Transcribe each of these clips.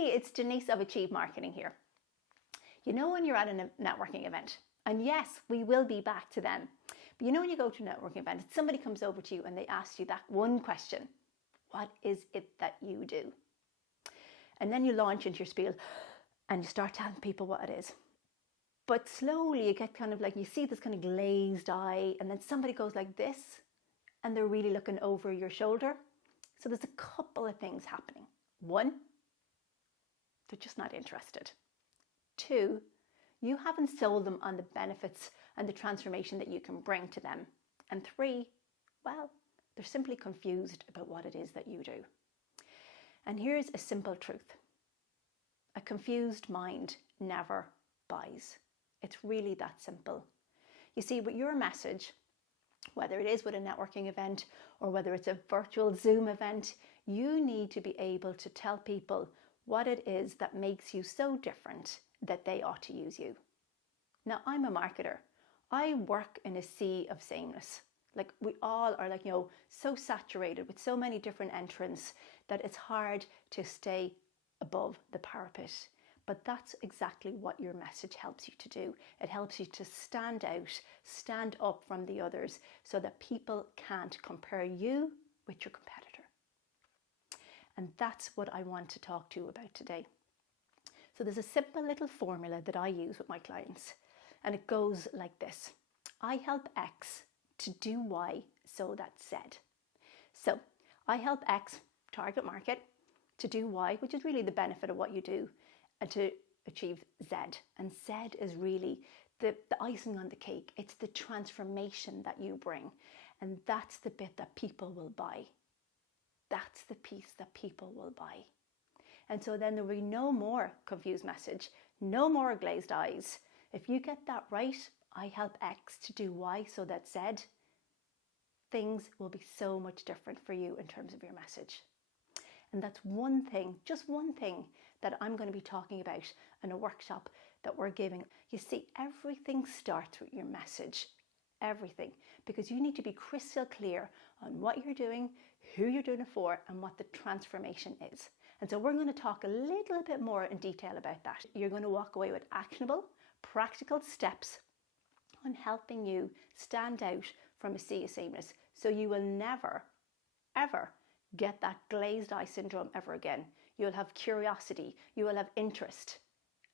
Hey, it's Denise of Achieve Marketing here. You know when you're at a networking event, and yes, we will be back to them, but you know when you go to a networking event, somebody comes over to you and they ask you that one question: what is it that you do? And then you launch into your spiel and you start telling people what it is. But slowly you get kind of like, you see this kind of glazed eye, and then somebody goes like this and they're really looking over your shoulder. So there's a couple of things happening. One, they're just not interested. Two, you haven't sold them on the benefits and the transformation that you can bring to them. And three, well, they're simply confused about what it is that you do. And here's a simple truth. A confused mind never buys. It's really that simple. You see, with your message, whether it is with a networking event or whether it's a virtual Zoom event, you need to be able to tell people what it is that makes you so different that they ought to use you. Now, I'm a marketer. I work in a sea of sameness. Like, we all are like, so saturated with so many different entrants that it's hard to stay above the parapet. But that's exactly what your message helps you to do. It helps you to stand out, stand up from the others, so that people can't compare you with your competitor. And that's what I want to talk to you about today. So there's a simple little formula that I use with my clients, and it goes like this. I help X to do Y so that Z. So I help X, target market, to do Y, which is really the benefit of what you do, and to achieve Z. And Z is really the icing on the cake. It's the transformation that you bring. And that's the bit that people will buy. That's the piece that people will buy. And so then there will be no more confused message, no more glazed eyes. If you get that right, I help X to do Y so that Z, things will be so much different for you in terms of your message. And that's one thing, just one thing, that I'm going to be talking about in a workshop that we're giving. You see, everything starts with your message. Everything. Because you need to be crystal clear on what you're doing, who you're doing it for, and what the transformation is. And so we're going to talk a little bit more in detail about that. You're going to walk away with actionable, practical steps on helping you stand out from a sea of sameness, so you will never, ever get that glazed eye syndrome ever again. You'll have curiosity, you will have interest.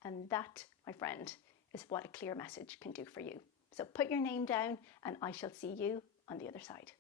And that, my friend, is what a clear message can do for you. So put your name down and I shall see you on the other side.